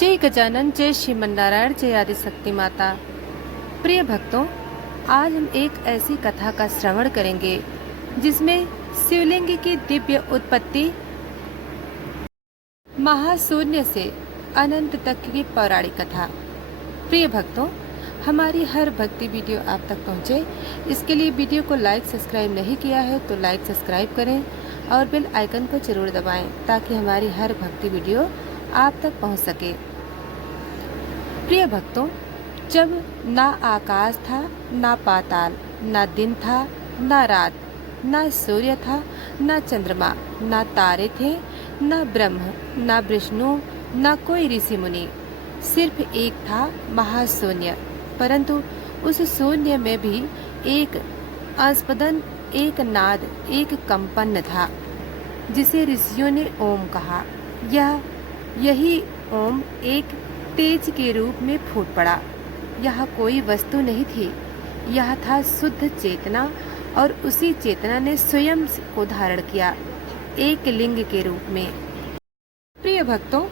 जय गजानन, जय श्रीमन्नारायण, जय आदिशक्ति माता। प्रिय भक्तों, आज हम एक ऐसी कथा का श्रवण करेंगे जिसमें शिवलिंग की दिव्य उत्पत्ति, महाशून्य से अनंत तक की पौराणिक कथा। प्रिय भक्तों, हमारी हर भक्ति वीडियो आप तक पहुंचे, इसके लिए वीडियो को लाइक सब्सक्राइब नहीं किया है तो लाइक सब्सक्राइब करें और बेल आइकन को जरूर दबाएं ताकि हमारी हर भक्ति वीडियो आप तक पहुंच सके। प्रिय भक्तों, जब ना आकाश था, ना पाताल, ना दिन था, ना रात, ना सूर्य था, ना चंद्रमा, ना तारे थे, ना ब्रह्म, ना विष्णु, ना कोई ऋषि मुनि, सिर्फ एक था महाशून्य। परंतु उस शून्य में भी एक आस्पदन, एक नाद, एक कंपन था जिसे ऋषियों ने ओम कहा। यही ओम एक तेज के रूप में फूट पड़ा। यह कोई वस्तु नहीं थी, यह था शुद्ध चेतना, और उसी चेतना ने स्वयं को धारण किया एक लिंग के रूप में। प्रिय भक्तों,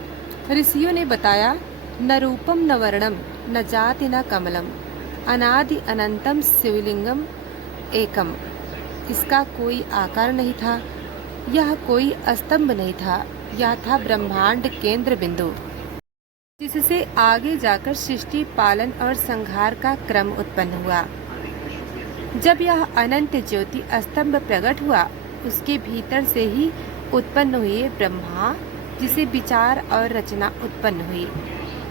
ऋषियों ने बताया, न रूपम न वर्णम न जाति न कमलम, अनादि अनंतम शिवलिंगम एकम। इसका कोई आकार नहीं था, यह कोई स्तंभ नहीं था, यह था ब्रह्मांड केंद्र बिंदु, जिससे आगे जाकर सृष्टि, पालन और संहार का क्रम उत्पन्न हुआ। जब यह अनंत ज्योति स्तंभ प्रकट हुआ, उसके भीतर से ही उत्पन्न हुए ब्रह्मा, जिसे विचार और रचना उत्पन्न हुई,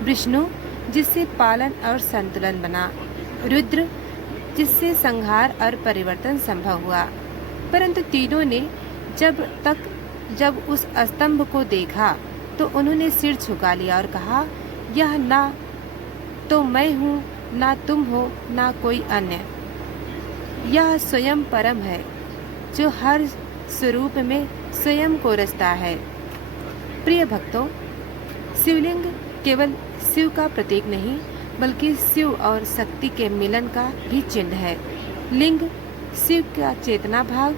विष्णु, जिससे पालन और संतुलन बना, रुद्र, जिससे संहार और परिवर्तन संभव हुआ। परंतु तीनों ने जब उस स्तंभ को देखा तो उन्होंने सिर झुका लिया और कहा, यह ना तो मैं हूँ, ना तुम हो, ना कोई अन्य। यह स्वयं परम है, जो हर स्वरूप में स्वयं को रचता है। प्रिय भक्तों, शिवलिंग केवल शिव का प्रतीक नहीं, बल्कि शिव और शक्ति के मिलन का भी चिन्ह है। लिंग शिव का चेतना भाग,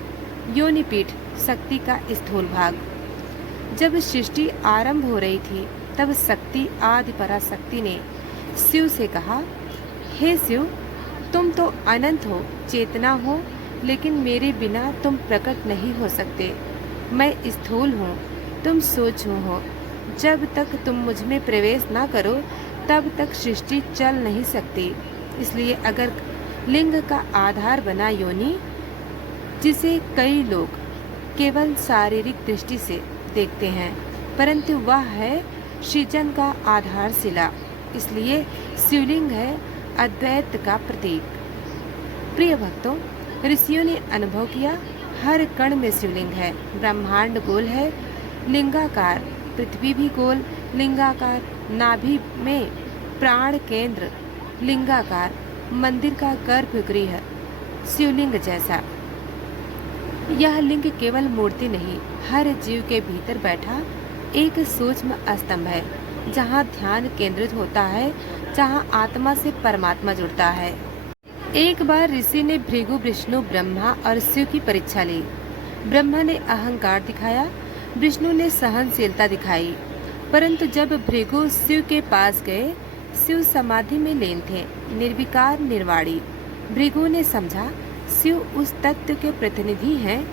योनिपीठ शक्ति का स्थूल भाग। जब सृष्टि आरंभ हो रही थी, तब शक्ति आदि पराशक्ति ने शिव से कहा, हे शिव, तुम तो अनंत हो, चेतना हो, लेकिन मेरे बिना तुम प्रकट नहीं हो सकते। मैं स्थूल हूँ, तुम सूक्ष्म हो। जब तक तुम मुझ में प्रवेश ना करो, तब तक सृष्टि चल नहीं सकती। इसलिए अगर लिंग का आधार बना योनि, जिसे कई लोग केवल शारीरिक दृष्टि से देखते हैं, परंतु वह है सृजन का आधारशिला, इसलिए शिवलिंग है अद्वैत का प्रतीक। प्रिय भक्तों, ऋषियों ने अनुभव किया, हर कण में शिवलिंग है। ब्रह्मांड गोल है, लिंगाकार, पृथ्वी भी गोल, लिंगाकार, नाभि में प्राण केंद्र, लिंगाकार, मंदिर का गर्भगृह शिवलिंग जैसा। यह लिंग केवल मूर्ति नहीं, हर जीव के भीतर बैठा एक सूक्ष्म स्तंभ है, जहाँ ध्यान केंद्रित होता है, जहाँ आत्मा से परमात्मा जुड़ता है। एक बार ऋषि ने भृगु, विष्णु, ब्रह्मा और शिव की परीक्षा ली। ब्रह्मा ने अहंकार दिखाया, विष्णु ने सहनशीलता दिखाई। परंतु जब भृगु शिव के पास गए, शिव समाधि में लीन थे, निर्विकार, निर्वाणी। भृगु ने समझा, शिव उस तत्व के प्रतिनिधि हैं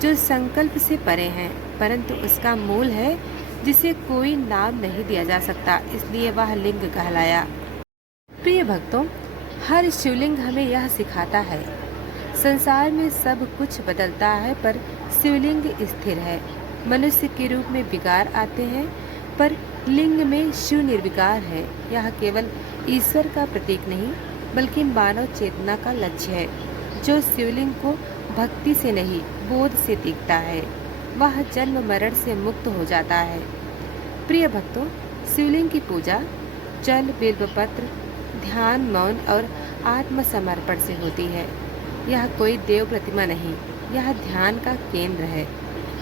जो संकल्प से परे हैं, परंतु उसका मूल है जिसे कोई नाम नहीं दिया जा सकता, इसलिए वह लिंग कहलाया। प्रिय भक्तों, हर शिवलिंग हमें यह सिखाता है, संसार में सब कुछ बदलता है पर शिवलिंग स्थिर है। मनुष्य के रूप में विकार आते हैं, पर लिंग में शिव निर्विकार है। यह केवल ईश्वर का प्रतीक नहीं, बल्कि मानव चेतना का लक्ष्य है, जो शिवलिंग को भक्ति से नहीं, बोध से दिखता है, वह जन्म मरण से मुक्त हो जाता है। प्रिय भक्तों, शिवलिंग की पूजा जल, बिल्वपत्र, ध्यान, मौन और आत्मसमर्पण से होती है। यह कोई देव प्रतिमा नहीं, यह ध्यान का केंद्र है।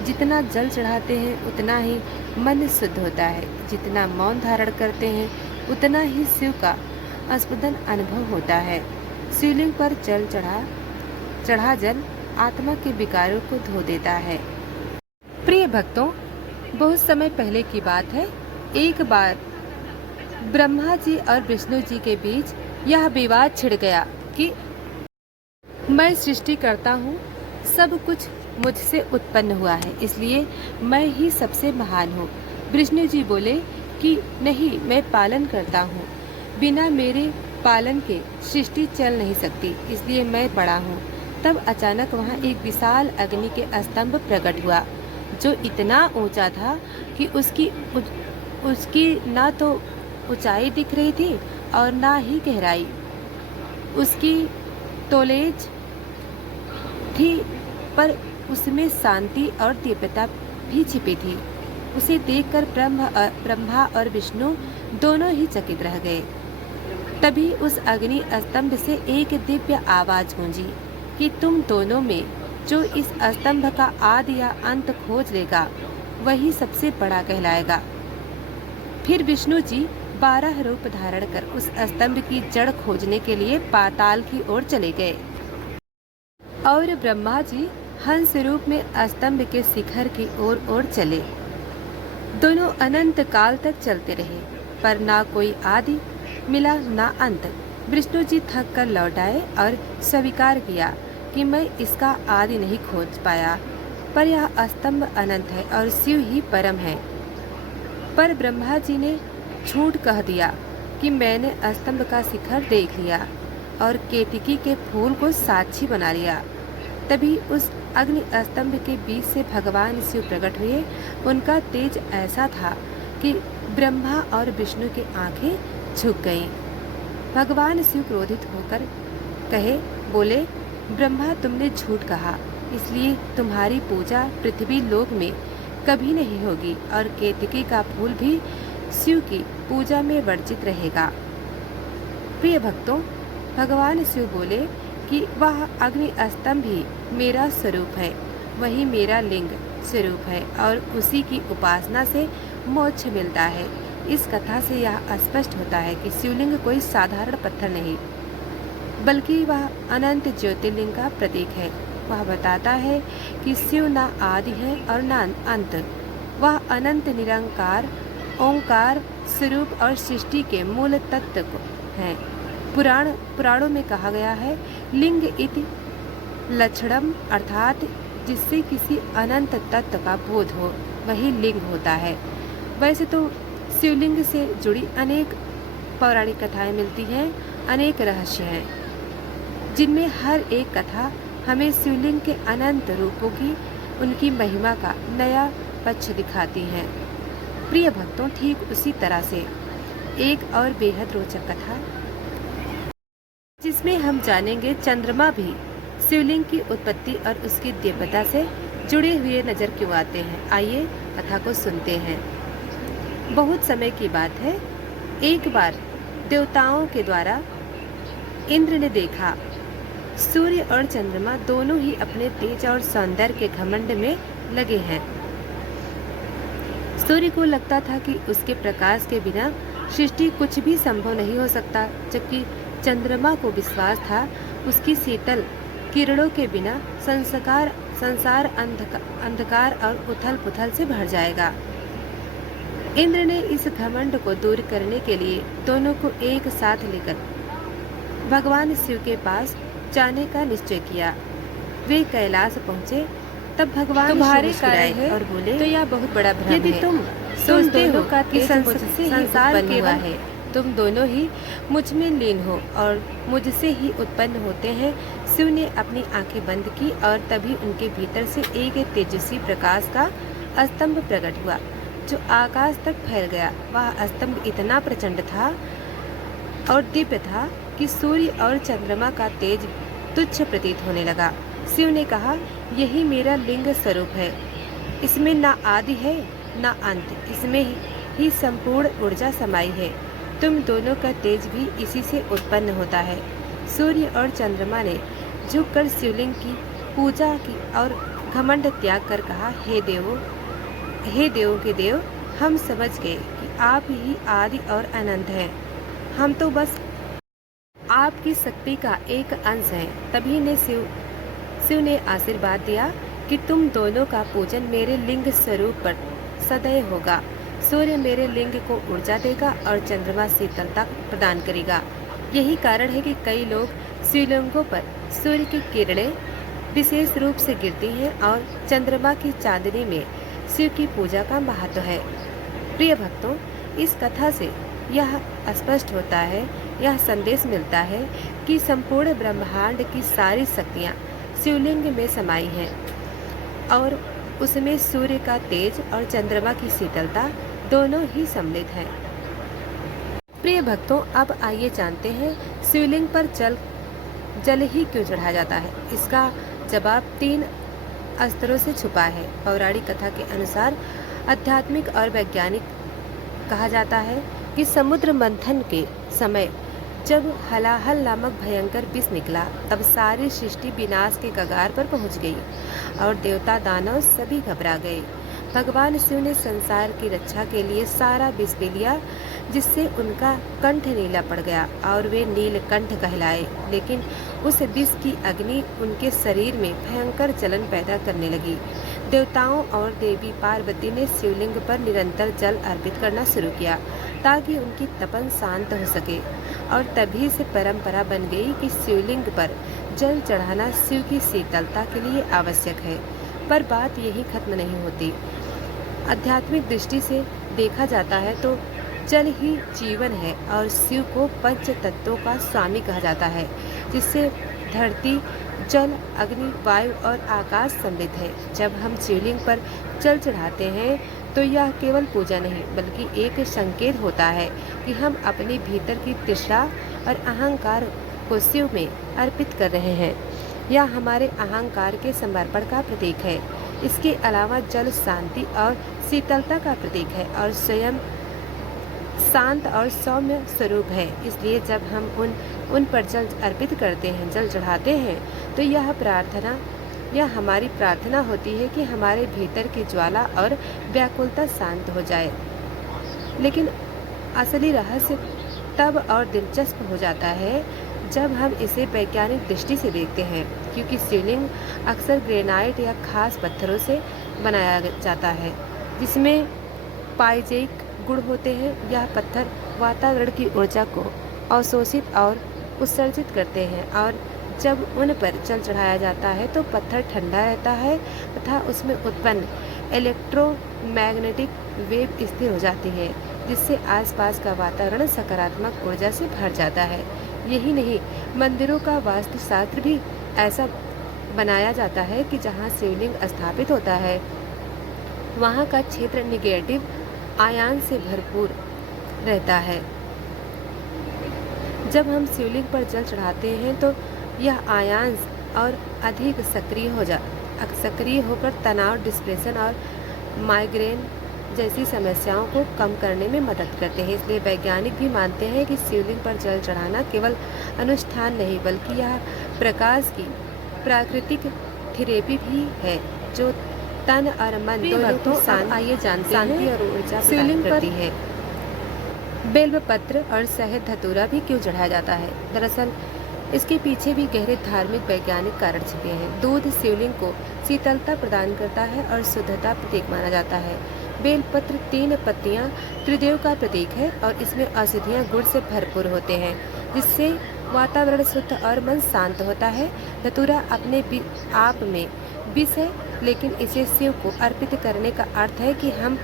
जितना जल चढ़ाते हैं उतना ही मन शुद्ध होता है, जितना मौन धारण करते हैं उतना ही शिव का स्पंदन अनुभव होता है। शिवलिंग पर चढ़ा जल आत्मा के विकारों को धो देता है। प्रिय भक्तों, बहुत समय पहले की बात है, एक बार ब्रह्मा जी और विष्णु जी के बीच यह विवाद छिड़ गया कि मैं सृष्टि करता हूँ, सब कुछ मुझसे उत्पन्न हुआ है, इसलिए मैं ही सबसे महान हूँ। विष्णु जी बोले कि नहीं, मैं पालन करता हूँ, बिना मेरे पालन के सृष्टि चल नहीं सकती, इसलिए मैं बड़ा हूँ। तब अचानक वहाँ एक विशाल अग्नि के स्तंभ प्रकट हुआ, जो इतना ऊंचा था कि उसकी ना तो ऊंचाई दिख रही थी और ना ही गहराई। उसकी तोलेज थी, पर उसमें शांति और दिव्यता भी छिपी थी। उसे देखकर ब्रह्मा और विष्णु दोनों ही चकित रह गए। तभी उस अग्नि स्तंभ से एक दिव्य आवाज गूंजी कि तुम दोनों में जो इस स्तंभ का आदि या अंत खोज लेगा, वही सबसे बड़ा कहलाएगा। फिर विष्णु जी 12 रूप धारण कर उस स्तंभ की जड़ खोजने के लिए पाताल की ओर चले गए और ब्रह्मा जी हंस रूप में स्तंभ के शिखर की ओर चले। दोनों अनंत काल तक चलते रहे, पर ना कोई आदि मिला ना अंत। विष्णु जी थक कर लौट आए और स्वीकार किया कि मैं इसका आदि नहीं खोज पाया, पर यह स्तंभ अनंत है और शिव ही परम है। पर ब्रह्मा जी ने झूठ कह दिया कि मैंने स्तंभ का शिखर देख लिया और केतकी के फूल को साक्षी बना लिया। तभी उस अग्नि स्तंभ के बीच से भगवान शिव प्रकट हुए। उनका तेज ऐसा था कि ब्रह्मा और विष्णु की आंखें झुक गईं। भगवान शिव क्रोधित होकर बोले, ब्रह्मा तुमने झूठ कहा, इसलिए तुम्हारी पूजा पृथ्वी लोक में कभी नहीं होगी और केतकी का फूल भी शिव की पूजा में वर्जित रहेगा। प्रिय भक्तों, भगवान शिव बोले कि वह अग्नि स्तंभ ही मेरा स्वरूप है, वही मेरा लिंग स्वरूप है और उसी की उपासना से मोक्ष मिलता है। इस कथा से यह स्पष्ट होता है कि शिवलिंग कोई साधारण पत्थर नहीं, बल्कि वह अनंत ज्योतिर्लिंग का प्रतीक है। वह बताता है कि शिव ना आदि है और ना अंत, वह अनंत निरंकार ओंकार स्वरूप और सृष्टि के मूल तत्व है। पुराणों में कहा गया है, लिंग इति लक्षणम, अर्थात जिससे किसी अनंत तत्व का बोध हो वही लिंग होता है। वैसे तो शिवलिंग से जुड़ी अनेक पौराणिक कथाएं मिलती हैं, अनेक रहस्य हैं, जिनमें हर एक कथा हमें शिवलिंग के अनंत रूपों की, उनकी महिमा का नया पक्ष दिखाती हैं। प्रिय भक्तों, ठीक उसी तरह से एक और बेहद रोचक कथा, जिसमें हम जानेंगे चंद्रमा भी शिवलिंग की उत्पत्ति और उसकी दिव्यता से जुड़े हुए नजर क्यों आते हैं। आइए कथा को सुनते हैं। बहुत समय की बात है, एक बार देवताओं के द्वारा इंद्र ने देखा सूर्य और चंद्रमा दोनों ही अपने तेज और सौंदर्य के घमंड में लगे हैं। सूर्य को लगता था कि उसके प्रकाश के बिना सृष्टि कुछ भी संभव नहीं हो सकता, जबकि चंद्रमा को विश्वास था उसकी शीतल किरणों के बिना संसार अंधकार और उथल पुथल से भर जाएगा। इंद्र ने इस घमंड को दूर करने के लिए दोनों को एक साथ लेकर भगवान शिव के पास जाने का निश्चय किया। वे कैलाश पहुँचे, तब भगवान तुम्हारे कारण है और बोले, तो यह बहुत बड़ा भ्रम है। यदि तुम सोचते हो कि संसार केवल है, तुम दोनों ही मुझ में लीन हो और मुझसे ही उत्पन्न होते हैं। शिव ने अपनी आंखें बंद की और तभी उनके भीतर से एक तेजस्वी प्रकाश का स्तंभ प्रकट हुआ, जो आकाश तक फैल गया। वह स्तंभ इतना प्रचंड था और दिव्य था कि सूर्य और चंद्रमा का तेज तुच्छ प्रतीत होने लगा। शिव ने कहा, यही मेरा लिंग स्वरूप है, इसमें ना आदि है ना अंत, इसमें ही संपूर्ण ऊर्जा समाई है। तुम दोनों का तेज भी इसी से उत्पन्न होता है। सूर्य और चंद्रमा ने झुककर शिवलिंग की पूजा की और घमंड त्याग कर कहा, हे देवों के देव, हम समझ गए कि आप ही आदि और अनंत हैं। हम तो बस आपकी शक्ति का एक अंश है। तभी ने शिव ने आशीर्वाद दिया कि तुम दोनों का पूजन मेरे लिंग स्वरूप पर सदैव होगा। सूर्य मेरे लिंग को ऊर्जा देगा और चंद्रमा शीतलता प्रदान करेगा। यही कारण है कि कई लोग शिवलिंगों पर सूर्य की किरणें विशेष रूप से गिरती हैं और चंद्रमा की चांदनी में शिव की पूजा का महत्व है। प्रिय भक्तों, इस कथा से यह स्पष्ट होता है, यह संदेश मिलता है कि संपूर्ण ब्रह्मांड की सारी शक्तियाँ शिवलिंग में समाई हैं और उसमें सूर्य का तेज और चंद्रमा की शीतलता दोनों ही सम्मिलित हैं। प्रिय भक्तों, अब आइए जानते हैं शिवलिंग पर जल ही क्यों चढ़ाया जाता है। इसका जवाब 3 स्तरों से छुपा है। पौराणिक कथा के अनुसार आध्यात्मिक और वैज्ञानिक कहा जाता है कि समुद्र मंथन के समय जब हलाहल नामक भयंकर विष निकला, तब सारी सृष्टि विनाश के कगार पर पहुंच गई और देवता दानव सभी घबरा गए। भगवान शिव ने संसार की रक्षा के लिए सारा विष पी लिया, जिससे उनका कंठ नीला पड़ गया और वे नीलकंठ कहलाए। लेकिन उस विष की अग्नि उनके शरीर में भयंकर जलन पैदा करने लगी। देवताओं और देवी पार्वती ने शिवलिंग पर निरंतर जल अर्पित करना शुरू किया ताकि उनकी तपन शांत हो सके, और तभी से परंपरा बन गई कि शिवलिंग पर जल चढ़ाना शिव की शीतलता के लिए आवश्यक है। पर बात यही खत्म नहीं होती। आध्यात्मिक दृष्टि से देखा जाता है तो जल ही जीवन है और शिव को पंच तत्वों का स्वामी कहा जाता है, जिससे धरती, जल, अग्नि, वायु और आकाश सम्मिलित है। जब हम शिवलिंग पर जल चढ़ाते हैं तो यह केवल पूजा नहीं बल्कि एक संकेत होता है कि हम अपने भीतर की तृष्णा और अहंकार को शिव में अर्पित कर रहे हैं। यह हमारे अहंकार के समर्पण का प्रतीक है। इसके अलावा जल शांति और शीतलता का प्रतीक है और स्वयं शांत और सौम्य स्वरूप है। इसलिए जब हम उन पर जल अर्पित करते हैं, जल चढ़ाते हैं, तो यह हमारी प्रार्थना होती है कि हमारे भीतर की ज्वाला और व्याकुलता शांत हो जाए। लेकिन असली रहस्य तब और दिलचस्प हो जाता है जब हम इसे वैज्ञानिक दृष्टि से देखते हैं, क्योंकि शिवलिंग अक्सर ग्रेनाइट या खास पत्थरों से बनाया जाता है जिसमें पाइजेइक गुण होते हैं। यह पत्थर वातावरण की ऊर्जा को अवशोषित और उत्सर्जित करते हैं और जब उन पर जल चढ़ाया जाता है तो पत्थर ठंडा रहता है तथा उसमें उत्पन्न इलेक्ट्रोमैग्नेटिक वेव स्थिर हो जाती है, जिससे आसपास का वातावरण सकारात्मक ऊर्जा से भर जाता है। यही नहीं, मंदिरों का वास्तुशास्त्र भी ऐसा बनाया जाता है कि जहाँ शिवलिंग स्थापित होता है वहाँ का क्षेत्र निगेटिव आयन से भरपूर रहता है। जब हम शिवलिंग पर जल चढ़ाते हैं तो यह आयन और अधिक सक्रिय होकर तनाव, डिप्रेशन और माइग्रेन जैसी समस्याओं को कम करने में मदद करते हैं। इसलिए वैज्ञानिक भी मानते हैं कि शिवलिंग पर जल चढ़ाना केवल अनुष्ठान नहीं बल्कि यह प्रकाश की प्राकृतिक थेरेपी भी है जो तन और मन दोनों को शांति और ऊर्जा प्रदान करती है। बेल्व पत्र और शहद धतूरा भी क्यों चढ़ाया जाता है? दरअसल इसके पीछे भी गहरे धार्मिक वैज्ञानिक कारण छिपे हैं। दूध शिवलिंग को शीतलता प्रदान करता है और शुद्धता प्रतीक माना जाता है। बेलपत्र 3 पत्तियां त्रिदेव का प्रतीक है और इसमें औषधियां गुण से भरपूर होते हैं, जिससे वातावरण शुद्ध और मन शांत होता है। धतूरा अपने आप में विष है, लेकिन इसे शिव को अर्पित करने का अर्थ है कि हम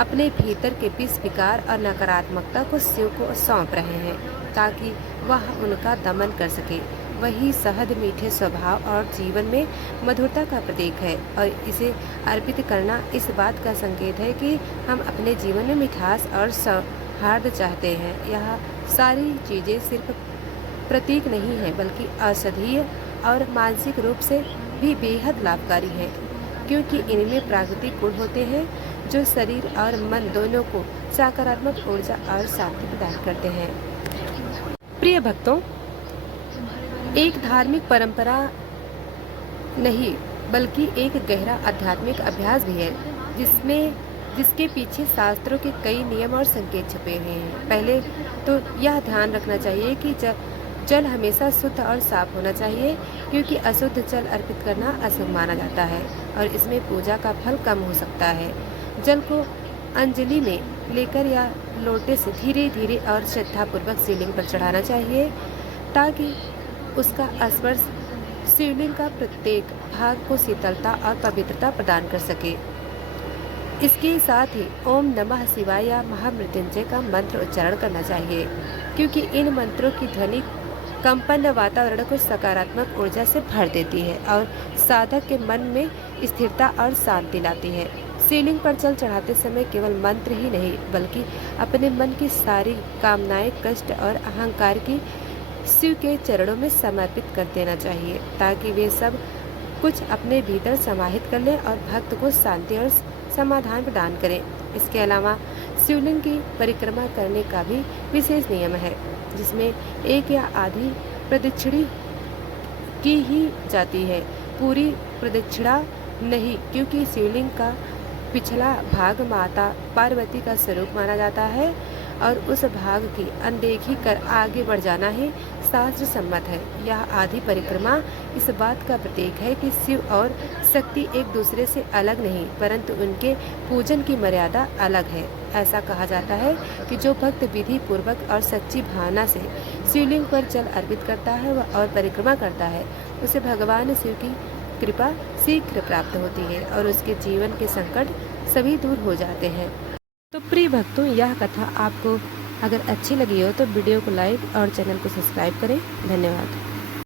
अपने भीतर के विष, विकार और नकारात्मकता को शिव को सौंप रहे हैं ताकि वह उनका दमन कर सके। वही शहद मीठे स्वभाव और जीवन में मधुरता का प्रतीक है और इसे अर्पित करना इस बात का संकेत है कि हम अपने जीवन में मिठास और सौहार्द चाहते हैं। यह सारी चीज़ें सिर्फ प्रतीक नहीं है बल्कि औषधीय और मानसिक रूप से भी बेहद लाभकारी है, क्योंकि इनमें प्राकृतिक गुण होते हैं जो शरीर और मन दोनों को सकारात्मक ऊर्जा और शांति प्रदान करते हैं। प्रिय भक्तों, एक धार्मिक परंपरा नहीं बल्कि एक गहरा आध्यात्मिक अभ्यास भी है जिसके पीछे शास्त्रों के कई नियम और संकेत छुपे हुए हैं। पहले तो यह ध्यान रखना चाहिए कि जल हमेशा शुद्ध और साफ होना चाहिए, क्योंकि अशुद्ध जल अर्पित करना अशुभ माना जाता है और इसमें पूजा का फल कम हो सकता है। जल को अंजलि में लेकर या लोटे से धीरे धीरे और श्रद्धापूर्वक शिवलिंग पर चढ़ाना चाहिए, ताकि उसका स्पर्श शिवलिंग का प्रत्येक भाग को शीतलता और पवित्रता प्रदान कर सके। इसके साथ ही ओम नमः शिवाय या महामृत्युंजय का मंत्र उच्चारण करना चाहिए, क्योंकि इन मंत्रों की ध्वनि कंपन वातावरण को सकारात्मक ऊर्जा से भर देती है और साधक के मन में स्थिरता और शांति लाती है। शिवलिंग पर जल चढ़ाते समय केवल मंत्र ही नहीं, बल्कि अपने मन की सारी कामनाएं, कष्ट और अहंकार की शिव के चरणों में समर्पित कर देना चाहिए, ताकि वे सब कुछ अपने भीतर समाहित कर लें और भक्त को शांति और समाधान प्रदान करें। इसके अलावा शिवलिंग की परिक्रमा करने का भी विशेष नियम है, जिसमें एक या आधी प्रदक्षिणी की ही जाती है, पूरी प्रदक्षिणा नहीं, क्योंकि शिवलिंग का पिछला भाग माता पार्वती का स्वरूप माना जाता है और उस भाग की अनदेखी कर आगे बढ़ जाना ही शास्त्र सम्मत है। यह आधी परिक्रमा इस बात का प्रतीक है कि शिव और शक्ति एक दूसरे से अलग नहीं, परंतु उनके पूजन की मर्यादा अलग है। ऐसा कहा जाता है कि जो भक्त विधि पूर्वक और सच्ची भावना से शिवलिंग पर जल अर्पित करता है और परिक्रमा करता है, उसे भगवान शिव की कृपा शीघ्र प्राप्त होती है और उसके जीवन के संकट सभी दूर हो जाते हैं। तो प्रिय भक्तों, यह कथा आपको अगर अच्छी लगी हो तो वीडियो को लाइक और चैनल को सब्सक्राइब करें। धन्यवाद।